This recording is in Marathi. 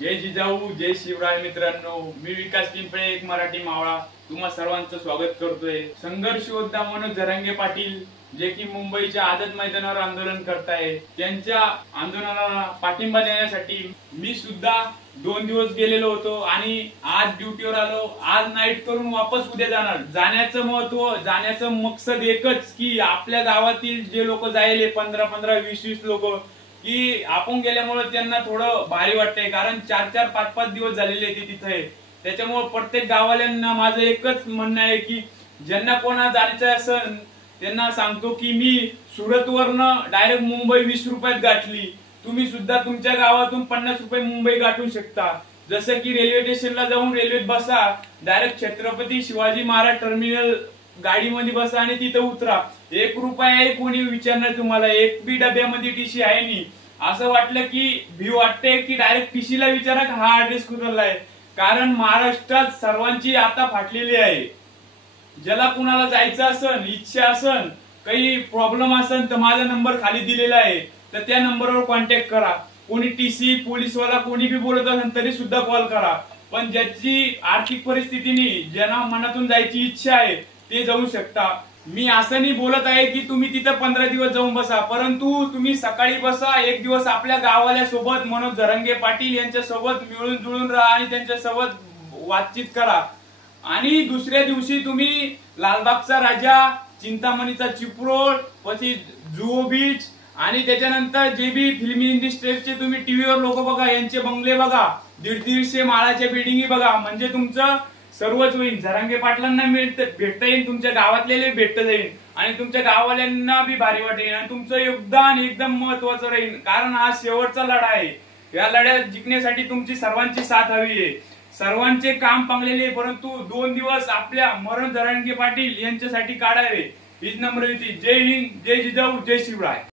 जय जिजाऊ जय शिवराय. मित्रांनो, मी विकास पिंपळे, एक मराठी मावळा, तुम्हा सर्वांचं स्वागत करतोय. संघर्ष योद्धा मनोज जरांगे पाटील जे की मुंबईच्या आझाद मैदानावर आंदोलन करताय, त्यांच्या आंदोलनाला पाठिंबा देण्यासाठी मी सुद्धा 2 दिवस गेलेलो होतो आणि आज ड्युटीवर आलो. आज नाईट करून वापस उद्या जाणार. जाण्याचं महत्व, जाण्याचं मकसद एकच की आपल्या गावातील जे लोक जायले 15-15, 20-20 लोक, की आपण गेल्यामुळे त्यांना थोडं भारी वाटतंय. कारण 4-4, 5-5 दिवस झालेले ते तिथे. त्याच्यामुळे प्रत्येक गावाल्यांना माझं एकच म्हणणं आहे की ज्यांना कोणा जायचं असेल त्यांना सांगतो की मी सुरतवरनं डायरेक्ट मुंबई 20 रुपयात गाठली. तुम्ही सुद्धा तुमच्या गावातून 50 रुपये मुंबई गाठू शकता. जसं की रेल्वे स्टेशनला जाऊन रेल्वेत बसा, डायरेक्ट छत्रपती शिवाजी महाराज टर्मिनल गाडीमध्ये बसा आणि तिथं उतरा. 1 रुपया आहे, कोणी विचारणार तुम्हाला. एक बी डब्यामध्ये टीसी आहे नाही. असं वाटलं की भीव वाटते की डायरेक्ट टीसीला विचारा हा ऍड्रेस कुठला आहे. कारण महाराष्ट्रात सर्वांची आता फाटलेली आहे. ज्याला कुणाला जायचं असेल, इच्छा असेल, काही प्रॉब्लेम असेल तर माझा नंबर खाली दिलेला आहे, तर त्या नंबरवर कॉन्टॅक्ट करा. कोणी टीसी, पोलीसवाला कोणी बी बोलत असेल तरी सुद्धा कॉल करा. पण ज्याची आर्थिक परिस्थितीने, ज्यांना मनातून जायची इच्छा आहे ते जाऊ शकता. मी असं नाही बोलत आहे की तुम्ही तिथं 15 दिवस जाऊन बसा, परंतु तुम्ही सकाळी बसा, एक दिवस आपल्या गावाल्या सोबत मनोज जरांगे पाटील यांच्या सोबत मिळून जुळून राहा आणि त्यांच्या सोबत बातचीत करा. आणि दुसऱ्या दिवशी तुम्ही लालबागचा राजा, चिंतामणीचा चिपरोड, પછી जुहू बीच आणि त्याच्यानंतर जे बी फिल्मी इंडस्ट्रीचे तुम्ही टीव्हीवर लोक बघा, यांचे बंगले बघा, 150-150 माळाच्या बिल्डिंगी बघा. म्हणजे तुमचं सर्वच होईल. जरांगे पाटलांना भेटता येईल, तुमच्या गावातले भेटत जाईल आणि तुमच्या गाववाल्यांना बी भारी वाटेल आणि तुमचं योगदान एकदम महत्वाचं राहील. कारण हा शेवटचा लढा आहे. या लढ्यात जिंकण्यासाठी तुमची सर्वांची साथ हवी आहे. सर्वांचे काम पांगलेले, परंतु 2 दिवस आपल्या मनोज जरांगे पाटील यांच्यासाठी काढावे हीच नम्र विनंती. जय हिंद, जय जिजाऊ, जय शिवराय.